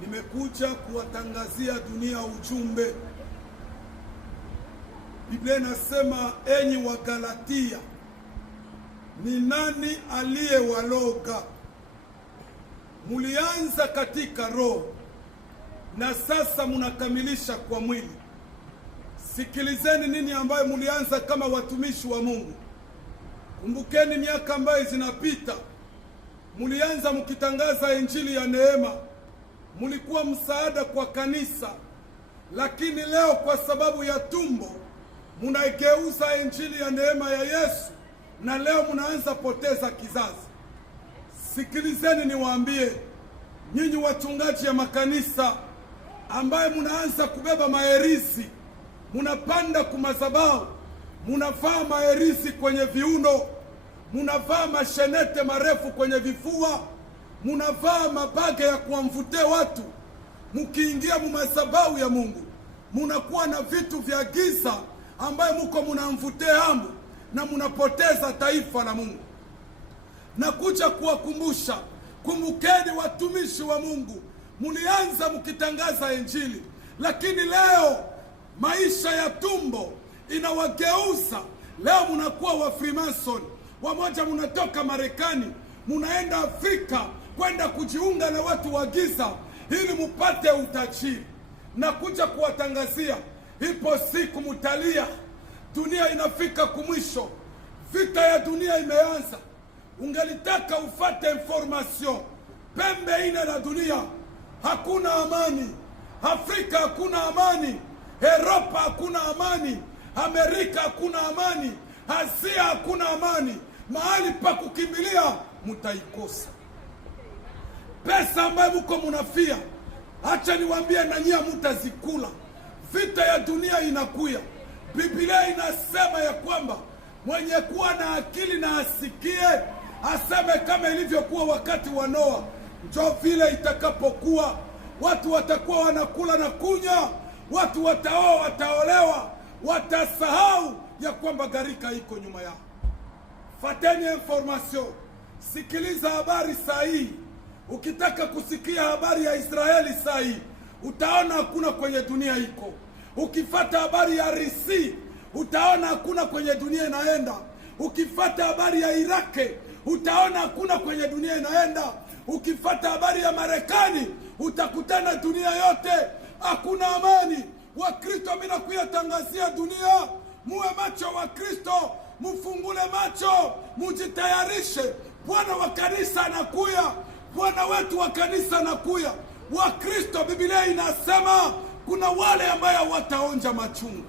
Nimekuja kuwatangazia dunia ujumbe. Biblia inasema, enyi wa Galatia, ni nani aliyewaloga? Mulianza katika roho na sasa munakamilisha kwa mwili. Sikilizeni nini ambayo mulianza kama watumishi wa Mungu. Kumbukeni miaka ambayo zinapita, mulianza mukitangaza injili ya neema. Mulikuwa msaada kwa kanisa, lakini leo kwa sababu ya tumbo munaigeuza injili ya neema ya Yesu, na leo munaanza poteza kizazi. Sikilizeni niwaambie, nyinyi wachungaji ya makanisa ambaye munaanza kubeba maherisi, munapanda kumadhabahu, munavaa maherisi kwenye viuno, munavaa mashenete marefu kwenye vifua, munavaa mabage ya kuamvutia watu. Mukiingia mumadhabahu ya Mungu, munakuwa na vitu vya giza ambaye muko munamvutia ambu, na munapoteza taifa la Mungu. Na kuja kuwakumbusha, kumbukeni watumishi wa Mungu, mulianza mukitangaza injili, lakini leo maisha ya tumbo inawageuza. Leo munakuwa wa Freemason, wamoja munatoka Marekani, munaenda Afrika kwenda kujiunga na watu wa giza ili mupate utajiri. Na kuja kuwatangazia, ipo siku mutalia, dunia inafika kumwisho, vita ya dunia imeanza. Ungelitaka ufate information, pembe ine la dunia hakuna amani. Afrika hakuna amani, Europa hakuna amani, Amerika hakuna amani, Asia hakuna amani. Mahali pa kukimbilia mutaikosa. Pesa ambayo muko munafia, acha niwaambie na nyia mutazikula. Vita ya dunia inakuya. Biblia inasema ya kwamba mwenye kuwa na akili na asikie, aseme kama ilivyokuwa wakati wa Noa. Njo vile itakapokuwa. Watu watakuwa wanakula na kunywa, watu wataoa, wataolewa, watasahau ya kwamba gharika iko nyuma yao. Fateni information, sikiliza habari sahihi. Ukitaka kusikia habari ya Israeli sahihi, utaona hakuna kwenye dunia iko. Ukifata habari ya Risi, utaona hakuna kwenye dunia inaenda. Ukifata habari ya Iraki, utaona hakuna kwenye dunia inaenda. Ukifata habari ya Marekani, utakutana dunia yote hakuna amani. Wakristo, mina kuyatangazia dunia, muwe macho wa Kristo, mufungule macho, mujitayarishe. Bwana wa kanisa anakuya, Bwana wetu wa kanisa anakuya. Wakristo, Biblia inasema kuna wale ambaye wataonja machungu.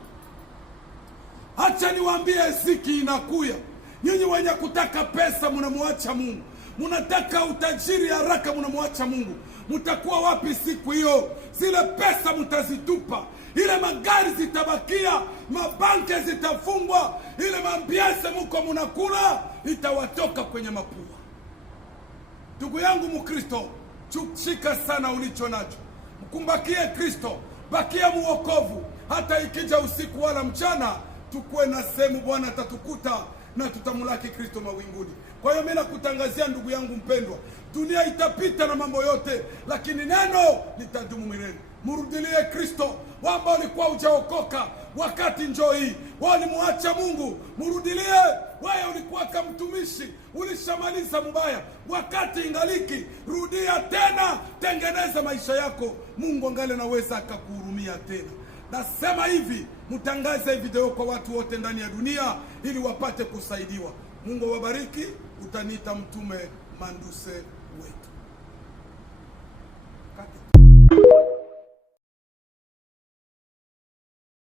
Acha niwaambie, ziki inakuya. Nyinyi wenye kutaka pesa munamuacha Mungu, munataka utajiri haraka munamuacha Mungu. Mutakuwa wapi siku hiyo? Zile pesa mutazitupa, ile magari zitabakia, mabanke zitafungwa, ile mambiase muko munakula itawatoka kwenye mapua. Ndugu yangu Mkristo, shika sana ulicho nacho, mkumbakie Kristo, bakia muokovu. Hata ikija usiku wala mchana, tukue na sehemu Bwana atatukuta na tutamulaki Kristo mawinguni. Kwa hiyo mimi nakutangazia ndugu yangu mpendwa, dunia itapita na mambo yote, lakini neno litadumu milele. Murudilie Kristo. Wamba walikuwa hujaokoka, wakati njoo hii walimuacha Mungu, murudilie. Wewe ulikuwa kama mtumishi, ulishamaliza mbaya, wakati ingaliki, rudia tena, tengeneza maisha yako. Mungu angale naweza akakuhurumia tena. Nasema hivi, mutangaze video kwa watu wote ndani ya dunia ili wapate kusaidiwa. Mungu wabariki. Utaniita mtume Manduse wetu.